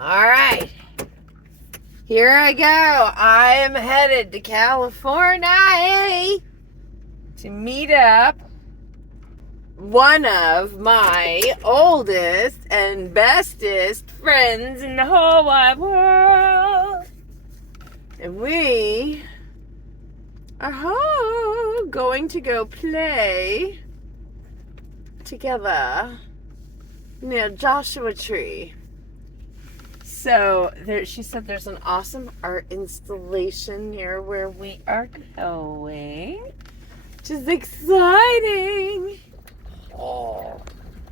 All right. Here I go. I am headed to California to meet up one of my oldest and bestest friends in the whole wide world. And we are going to go play together near Joshua Tree. So she said there's an awesome art installation near where we are going, which is exciting. Oh,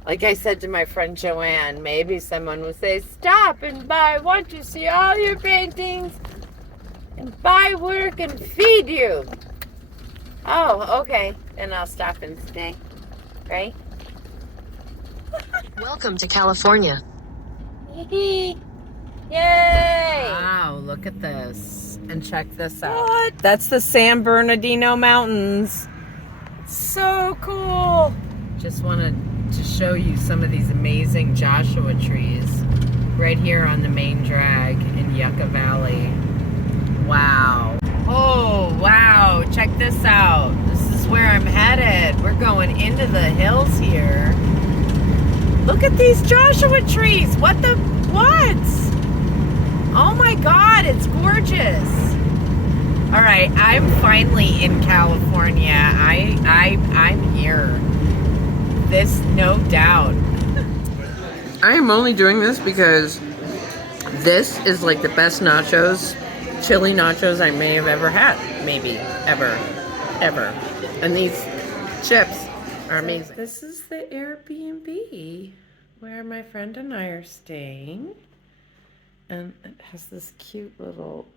like I said to my friend Joanne, maybe someone will say, stop and I want to see all your paintings and buy work and feed you. Oh, okay. Then I'll stop and stay, right? Welcome to California. Yay! Wow, look at this. And check this out. What? That's the San Bernardino Mountains. So cool. Just wanted to show you some of these amazing Joshua trees right here on the main drag in Yucca Valley. Wow. Oh, wow. Check this out. This is where I'm headed. We're going into the hills here. Look at these Joshua trees. What? Oh my God, it's gorgeous. All right, I'm finally in California. I'm here. This, no doubt. I am only doing this because this is like the best nachos, chili nachos I may have ever had. Maybe, ever. And these chips are amazing. This is the Airbnb where my friend and I are staying. And it has this cute little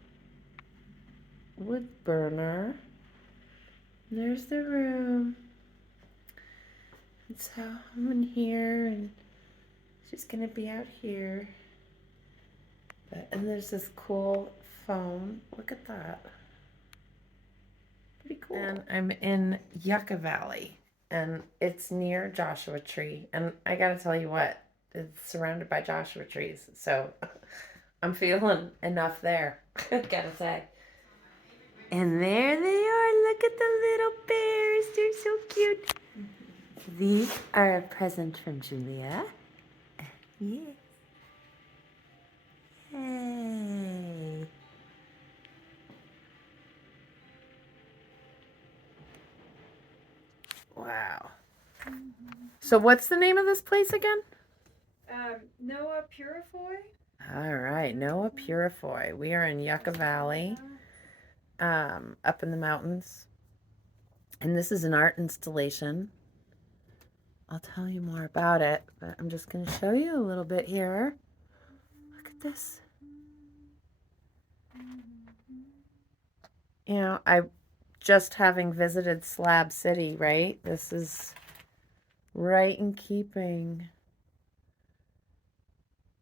wood burner. There's the room. And so I'm in here and she's gonna be out here. And there's this cool phone. Look at that. Pretty cool. And I'm in Yucca Valley and it's near Joshua Tree. And I gotta tell you what, it's surrounded by Joshua trees. So I'm feeling enough there, gotta say. And there they are. Look at the little bears. They're so cute. These are a present from Julia. Yes. Hey. Wow. So what's the name of this place again? Noah Purifoy. All right, Noah Purifoy. We are in Yucca Valley, up in the mountains. And this is an art installation. I'll tell you more about it, but I'm just going to show you a little bit here. Look at this. You know, just having visited Slab City, right? This is right in keeping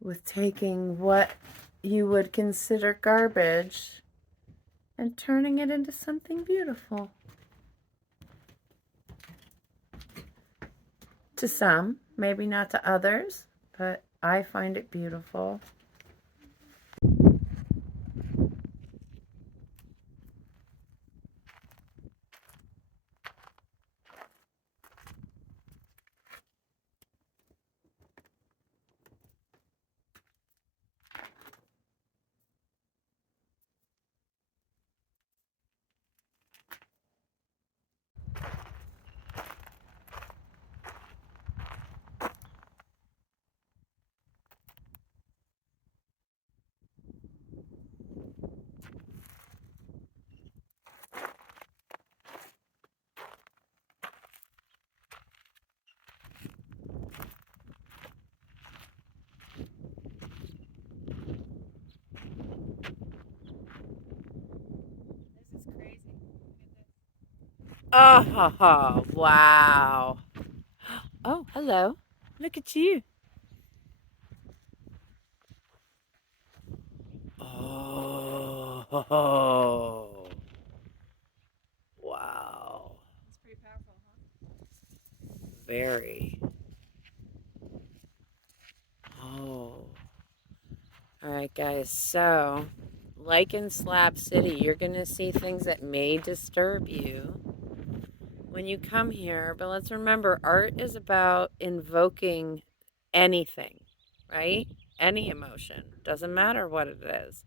with taking what you would consider garbage and turning it into something beautiful. To some, maybe not to others, but I find it beautiful. Oh, wow. Oh, hello. Look at you. Oh, wow. It's pretty powerful, huh? Very. Oh. All right, guys. So, like in Slab City, you're going to see things that may disturb you when you come here. But let's remember, art is about invoking anything, right? Any emotion. Doesn't matter what it is.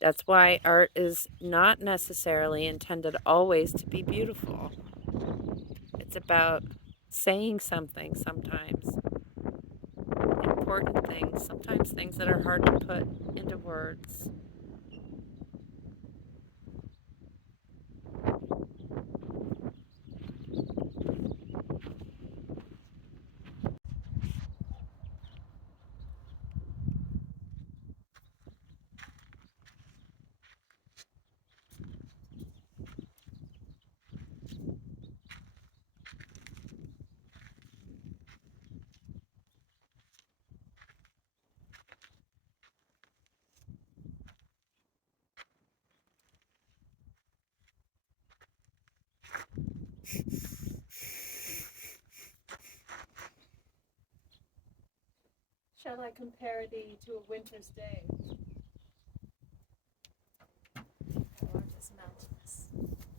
That's why art is not necessarily intended always to be beautiful. It's about saying something sometimes. Important things, sometimes things that are hard to put into words. Shall I compare thee to a winter's day? Thou art as mountainous,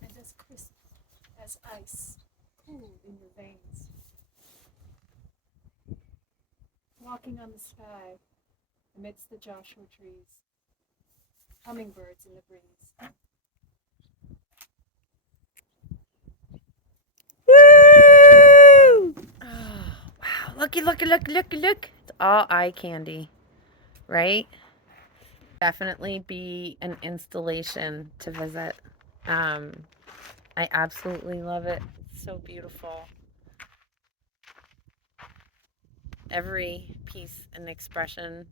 and as crisp as ice, cool in your veins. Walking on the sky, amidst the Joshua trees, hummingbirds in the breeze. Woo! Oh, wow. Looky, looky, look, look, look. It's all eye candy, right? Definitely be an installation to visit. I absolutely love it. It's so beautiful. Every piece and expression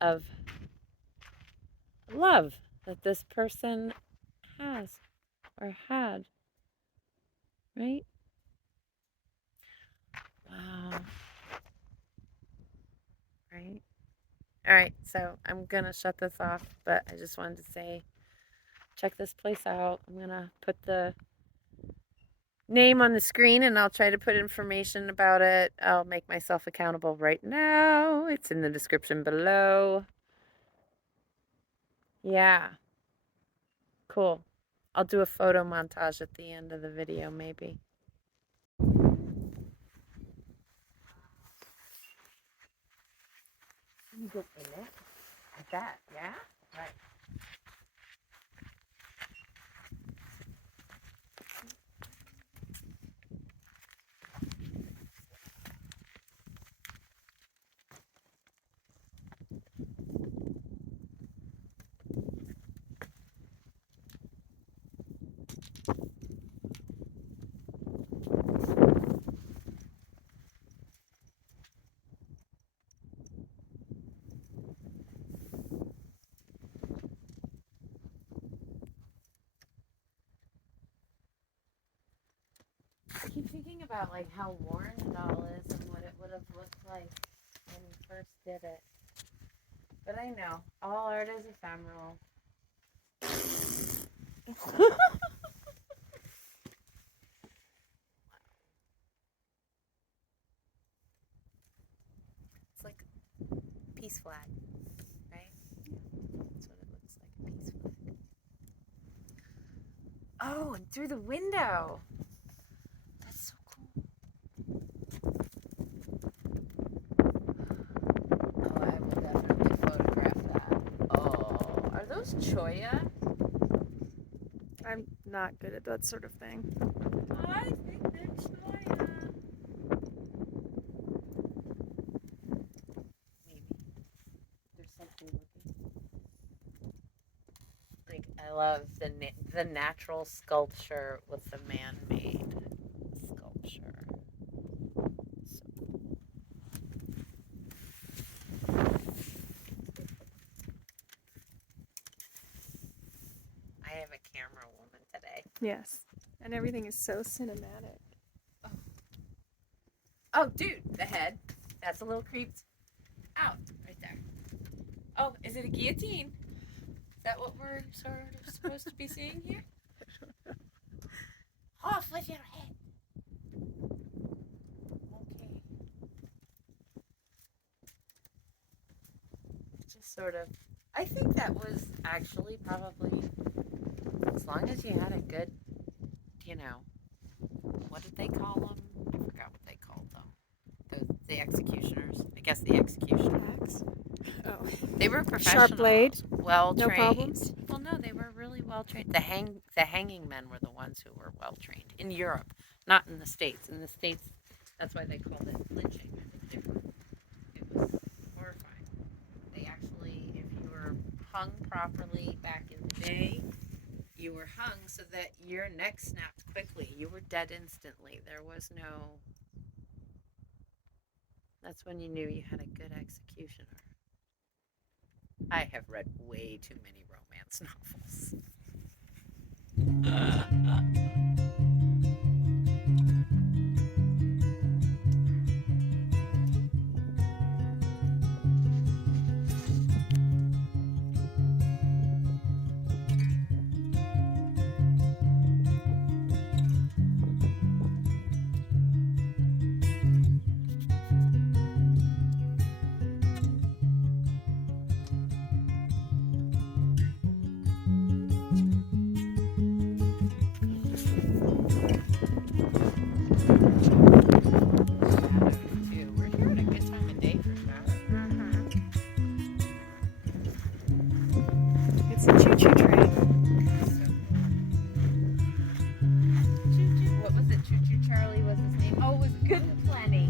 of love that this person has or had, right? Wow. Right? All right, so I'm gonna shut this off, but I just wanted to say, check this place out. I'm gonna put the name on the screen and I'll try to put information about it. I'll make myself accountable right now. It's in the description below. Yeah. Cool. I'll do a photo montage at the end of the video, maybe. You go in it like that, yeah? Right. I keep thinking about like how worn it all is and what it would have looked like when we first did it. But I know all art is ephemeral. It's like a peace flag, right? That's what it looks like, a peace flag. Oh, and through the window. That's so cool. Oh, I will definitely photograph that. Oh, are those choya? I'm not good at that sort of thing. I think they're choya. Maybe. There's something looking. Like, I love the natural sculpture with the man-made sculpture. So cool. I have a camera woman today. Yes. And everything is so cinematic. Oh, dude, the head. That's a little creeped out right there. Oh, is it a guillotine? Is that what we're sort of supposed to be seeing here? Off with your head. Okay. Just sort of, I think that was actually probably, as long as you had a good, what did they call them? I forgot what they called them. The executioners. I guess the executioners. Oh. They were professionals. Sharp blade. Well No trained. problems? Well, no, they were really well trained. The hanging men were the ones who were well trained in Europe, not in the States. In the States, that's why they called it lynching. I think it was horrifying. They actually, if you were hung properly back in the day, you were hung so that your neck snapped quickly. You were dead instantly. There was no. That's when you knew you had a good executioner. I have read way too many romance novels. We're here at a good time of day for shadows. It's a choo-choo train. What was it? Choo Choo Charlie was his name. Oh, it was Good and Plenty.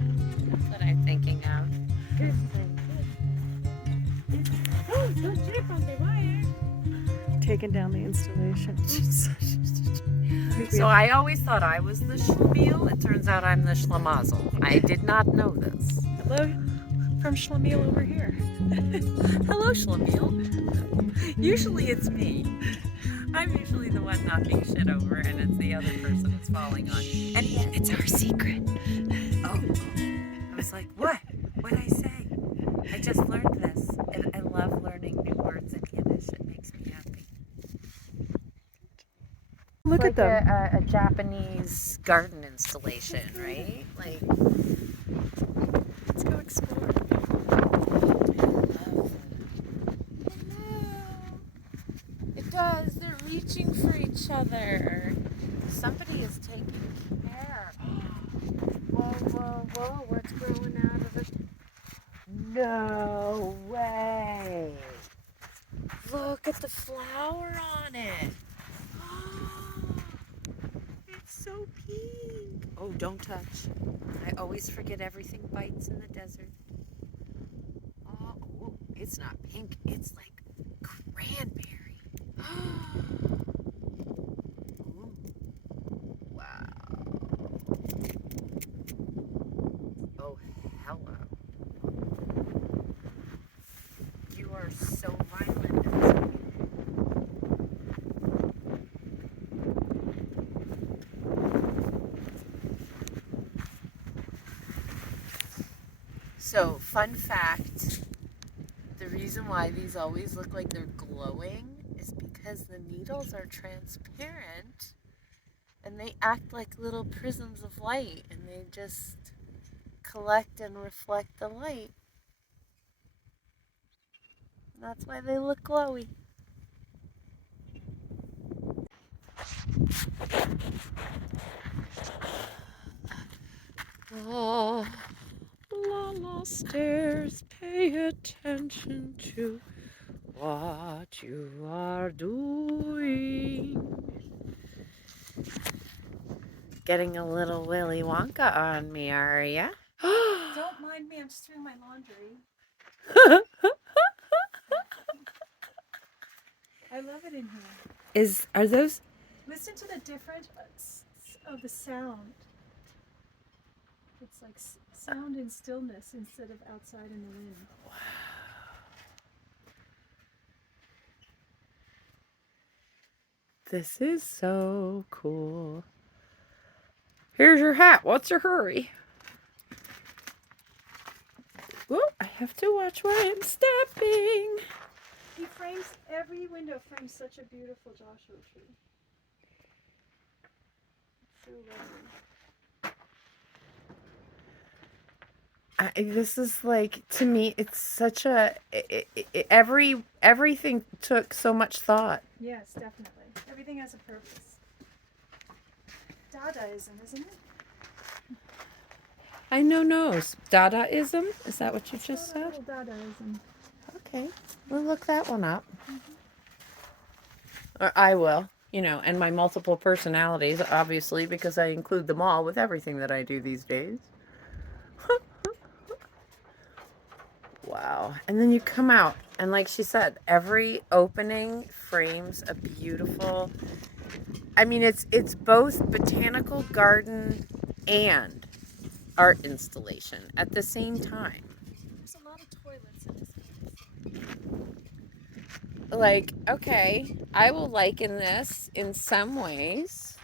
That's what I'm thinking of. Oh, don't trip on the wire. Taking down the installation. So I always thought I was the schlemiel. It turns out I'm the schlemazel. I did not know this. Hello from Schlemiel over here. Hello, schlemiel. Usually it's me. I'm usually the one knocking shit over, and it's the other person it's falling on. And it's our secret. Oh. I was like, what? What'd I say? I just learned this. And I love learning new words in Yiddish. It makes me happy. Look It's at them. a Japanese garden installation, right? Like, Let's go explore. it does. They're reaching for each other. Somebody is taking care. Whoa, whoa, whoa. What's growing out of it? No way. Look at the flower on it. It's so pink. Oh, don't touch. I always forget everything bites in the desert. Oh, it's not pink. It's like cranberry. Ooh. Wow. Oh, hello. You are so violent. So, fun fact, the reason why these always look like they're glowing is because the needles are transparent and they act like little prisms of light and they just collect and reflect the light. And that's why they look glowy. Oh, la stairs, pay attention to what you are doing. Getting a little Willy Wonka on me, are ya? Don't mind me, I'm just doing my laundry. I love it in here. Are those? Listen to the difference of the sound. It's like sound in stillness instead of outside in the wind. Wow. This is so cool. Here's your hat. What's your hurry? Whoa, I have to watch where I'm stepping. He frames, every window frames such a beautiful Joshua tree. It's so lovely. This is like, to me, it's such a, everything took so much thought. Yes, definitely. Everything has a purpose. Dadaism, isn't it? I know, Dadaism? Is that what you It's just got a said? little Dadaism. Okay, we'll look that one up. Or I will, and my multiple personalities, obviously, because I include them all with everything that I do these days. Wow. And then you come out, and like she said, every opening frames a beautiful, I mean, it's both botanical garden and art installation at the same time. There's a lot of toilets in this house. Like, okay, I will liken this in some ways.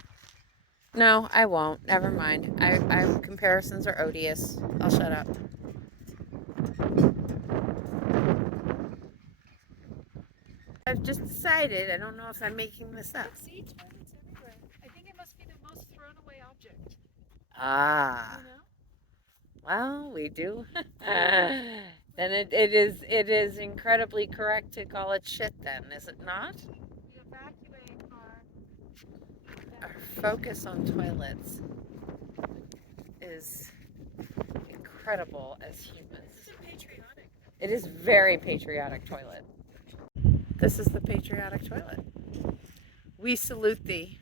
No, I won't. Never mind. Comparisons are odious. I'll shut up. I've just decided, I don't know if I'm making this up. See, toilets everywhere. I think it must be the most thrown away object. Ah. You know? Well, we do. Then it is incredibly correct to call it shit then, is it not? We evacuate Our focus on toilets is incredible as humans. It's patriotic. It is very patriotic toilet. This is the patriotic toilet. We salute thee.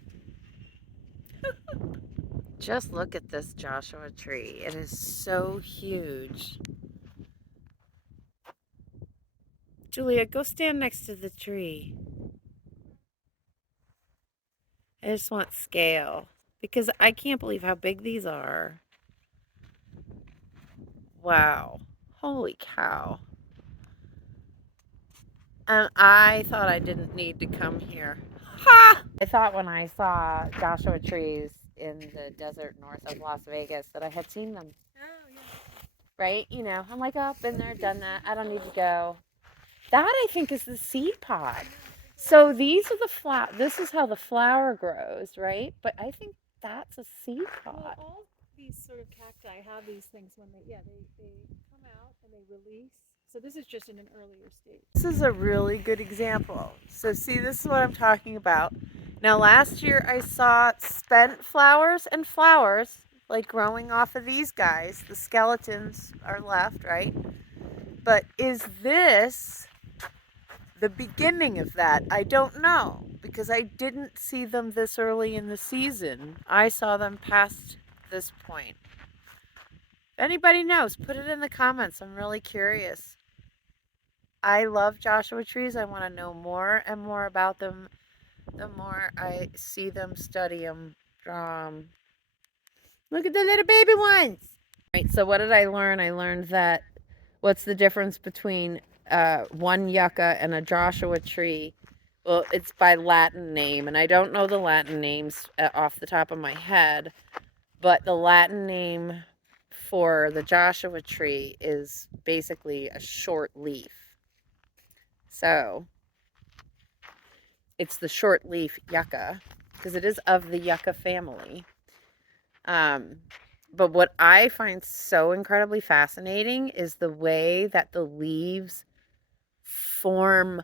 Just look at this Joshua tree. It is so huge. Julia, go stand next to the tree. I just want scale because I can't believe how big these are. Wow. Holy cow. And I thought I didn't need to come here. Ha! I thought when I saw Joshua trees in the desert north of Las Vegas that I had seen them. Oh, yeah. Right? I'm like, oh, been there, done that. I don't need to go. That, I think, is the seed pod. So these are this is how the flower grows, right? But I think that's a seed pod. Well, all these sort of cacti have these things when they come out and they release. So this is just in an earlier stage. This is a really good example. So see, this is what I'm talking about. Now, last year I saw spent flowers and flowers like growing off of these guys. The skeletons are left, right? But is this the beginning of that? I don't know, because I didn't see them this early in the season. I saw them past this point. If anybody knows, put it in the comments. I'm really curious. I love Joshua trees. I want to know more and more about them the more I see them, study them, draw them. Look at the little baby ones. Right, so what did I learn? I learned that what's the difference between one yucca and a Joshua tree? Well, it's by Latin name, and I don't know the Latin names off the top of my head, but the Latin name for the Joshua tree is basically a short leaf. So it's the short leaf yucca because it is of the yucca family. But what I find so incredibly fascinating is the way that the leaves form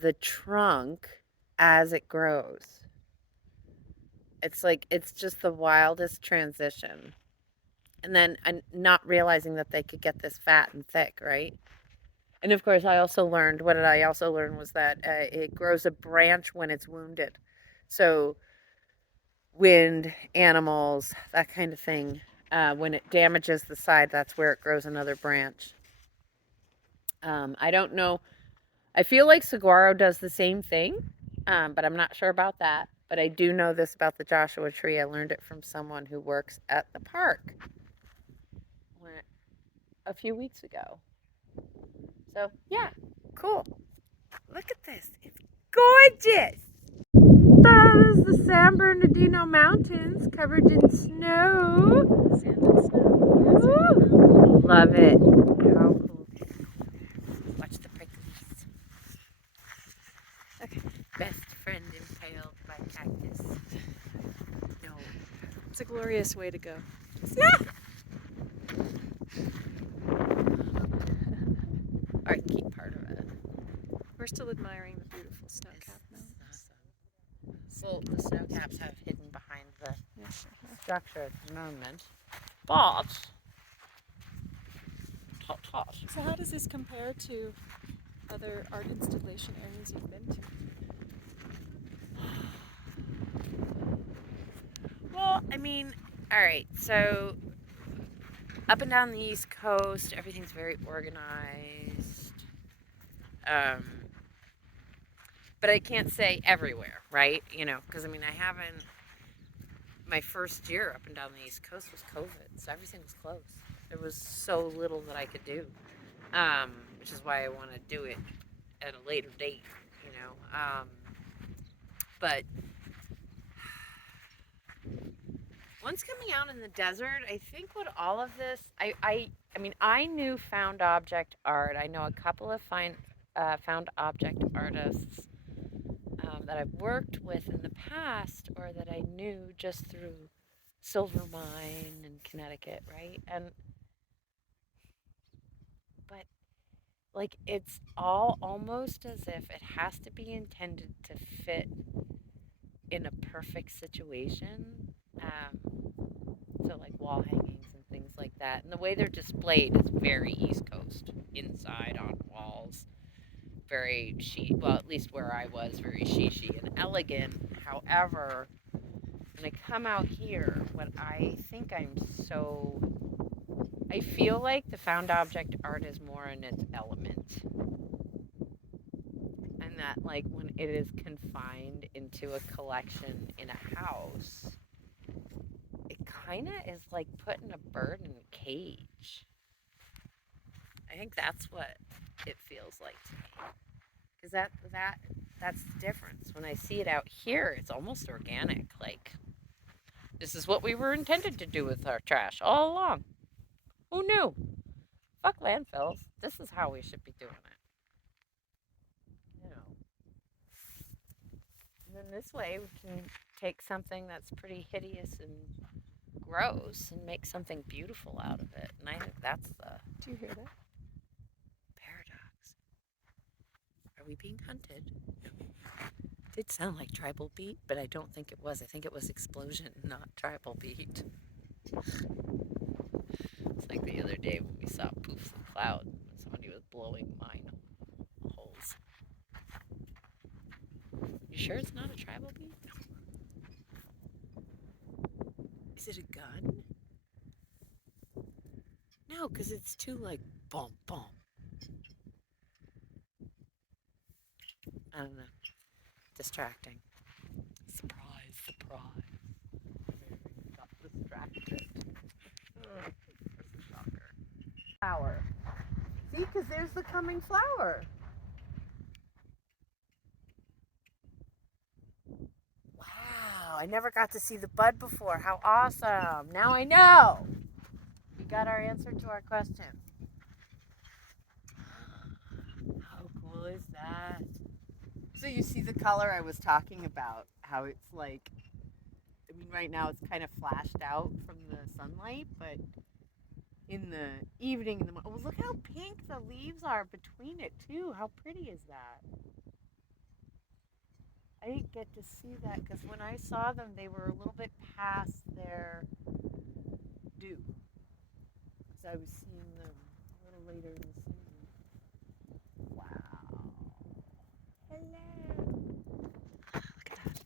the trunk as it grows. It's like, it's just the wildest transition. And then I'm not realizing that they could get this fat and thick, right? And of course, I also learned, what did I also learn was that it grows a branch when it's wounded. So wind, animals, that kind of thing. When it damages the side, that's where it grows another branch. I don't know. I feel like saguaro does the same thing, but I'm not sure about that. But I do know this about the Joshua tree. I learned it from someone who works at the park a few weeks ago. So, yeah, cool. Look at this. It's gorgeous. That is the San Bernardino Mountains covered in snow. Sand and snow. Woo! Love it. How cool. Watch the pricklies. Okay. Best friend impaled by cactus. No. It's a glorious way to go. still admiring the beautiful snow-capped mountains. Well, the snow caps have hidden behind the Yes, structure at the moment. But, tot. So how does this compare to other art installation areas you've been to? Well, I mean, all right, so up and down the East Coast, everything's very organized. But I can't say everywhere, right? You know, because I mean, my first year up and down the East Coast was COVID, so everything was closed. There was so little that I could do, which is why I want to do it at a later date, you know. But once coming out in the desert, I think what all of this, I mean, I knew found object art. I know a couple of found object artists that I've worked with in the past, or that I knew just through Silver Mine in Connecticut, right? But like, it's all almost as if it has to be intended to fit in a perfect situation. So like wall hangings and things like that, and the way they're displayed is very East Coast, inside on walls, very well, at least where I was, very shishi and elegant. However, when I come out here, I feel like the found object art is more in its element, and that like when it is confined into a collection in a house, it kind of is like putting a bird in a cage. I think that's what it feels like to me, because that's the difference. When I see it out here, it's almost organic. Like, this is what we were intended to do with our trash all along. Who knew? Fuck landfills. This is how we should be doing it. You know. And then this way we can take something that's pretty hideous and gross and make something beautiful out of it. And I think that's the Do you hear that? paradox. Are we being hunted? It did sound like tribal beat, but I don't think it was. I think it was explosion, not tribal beat. It's like the other day when we saw poofs of cloud when somebody was blowing mine holes. You sure it's not a tribal beat? Is it a gun? No, because it's too like bump bump. I don't know. Distracting. Surprise, surprise. Maybe got distracted. Flower. See, because there's the coming flower. Wow, I never got to see the bud before. How awesome. Now I know. We got our answer to our question. How cool is that? So you see the color I was talking about, how it's like, I mean, right now it's kind of flashed out from the sunlight, but in the evening, oh, look how pink the leaves are between it too. How pretty is that? I didn't get to see that because when I saw them, they were a little bit past their due. So I was seeing them a little later in the season. Wow. Hello. Look at that.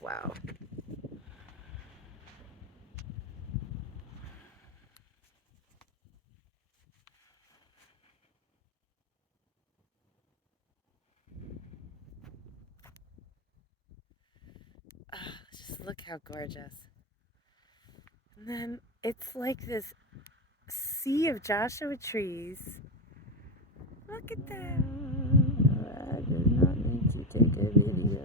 Wow. Oh, just look how gorgeous. And then it's like this sea of Joshua trees. Look at that. I did not need to take a video.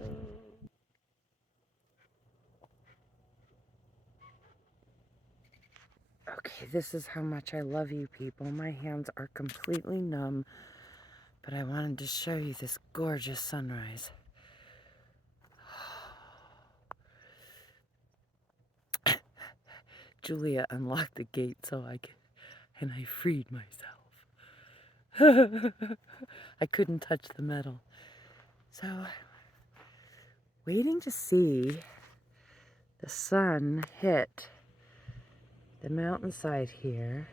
Okay, this is how much I love you people. My hands are completely numb, but I wanted to show you this gorgeous sunrise. Julia unlocked the gate so I and I freed myself. I couldn't touch the metal. So, waiting to see the sun hit the mountainside here.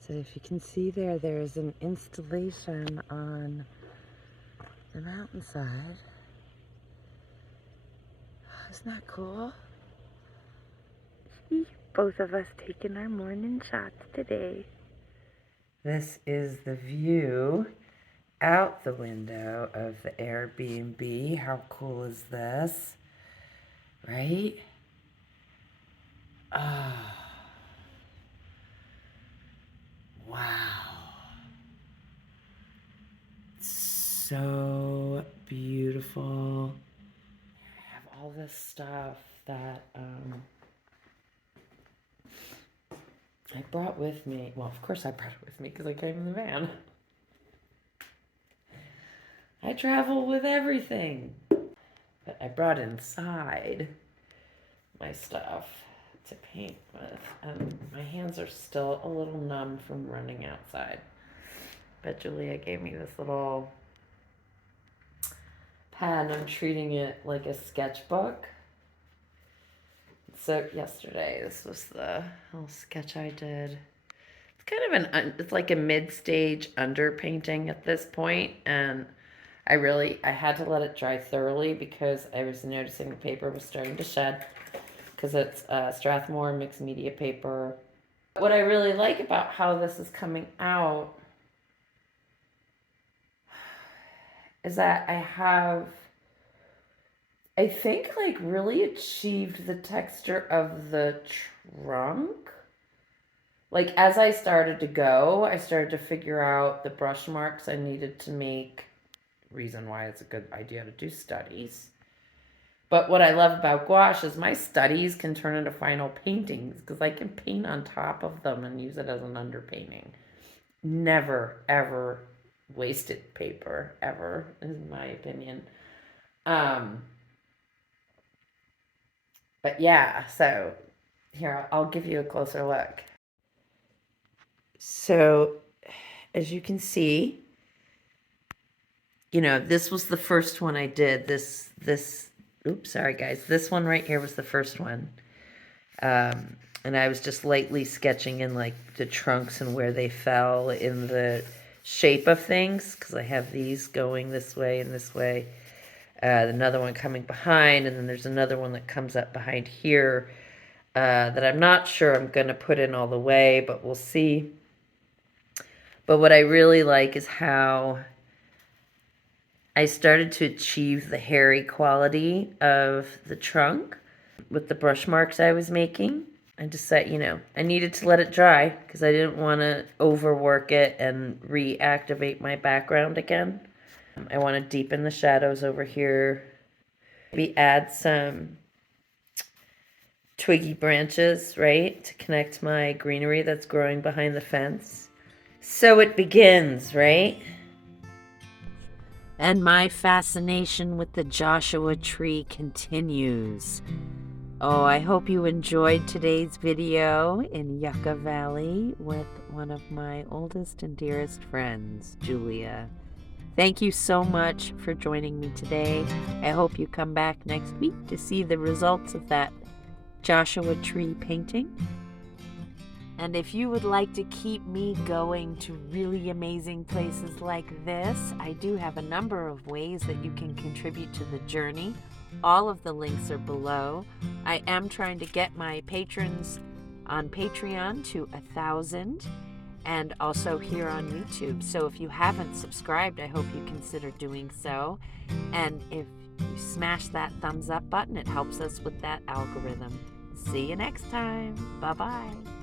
So if you can see there, there's an installation on the mountainside. Isn't that cool? Both of us taking our morning shots today. This is the view out the window of the Airbnb. How cool is this? Right? Ah. Wow. So beautiful. I have all this stuff that I brought with me. Well, of course I brought it with me because I came in the van. I travel with everything. But I brought inside my stuff to paint with. And my hands are still a little numb from running outside. But Julia gave me this little pad. I'm treating it like a sketchbook. So yesterday, this was the little sketch I did. It's kind of it's like a mid-stage underpainting at this point, and I had to let it dry thoroughly because I was noticing the paper was starting to shed because it's Strathmore mixed media paper. What I really like about how this is coming out is that I think like really achieved the texture of the trunk. Like as I started to go, I started to figure out the brush marks I needed to make. Reason why it's a good idea to do studies. But what I love about gouache is my studies can turn into final paintings because I can paint on top of them and use it as an underpainting. Never, ever wasted paper, ever, in my opinion. But yeah, so here, I'll give you a closer look. So, as you can see, you know, this was the first one I did. Oops, sorry guys. This one right here was the first one. And I was just lightly sketching in like the trunks and where they fell in the shape of things. Because I have these going this way and this way. Another one coming behind. And then there's another one that comes up behind here. That I'm not sure I'm going to put in all the way. But we'll see. But what I really like is how I started to achieve the hairy quality of the trunk with the brush marks I was making. I decided, you know, I needed to let it dry because I didn't want to overwork it and reactivate my background again. I want to deepen the shadows over here. Maybe add some twiggy branches, right, to connect my greenery that's growing behind the fence. So it begins, right? And my fascination with the Joshua tree continues. Oh, I hope you enjoyed today's video in Yucca Valley with one of my oldest and dearest friends, Julia. Thank you so much for joining me today. I hope you come back next week to see the results of that Joshua tree painting. And if you would like to keep me going to really amazing places like this, I do have a number of ways that you can contribute to the journey. All of the links are below. I am trying to get my patrons on Patreon to 1,000 and also here on YouTube. So if you haven't subscribed, I hope you consider doing so. And if you smash that thumbs up button, it helps us with that algorithm. See you next time. Bye-bye.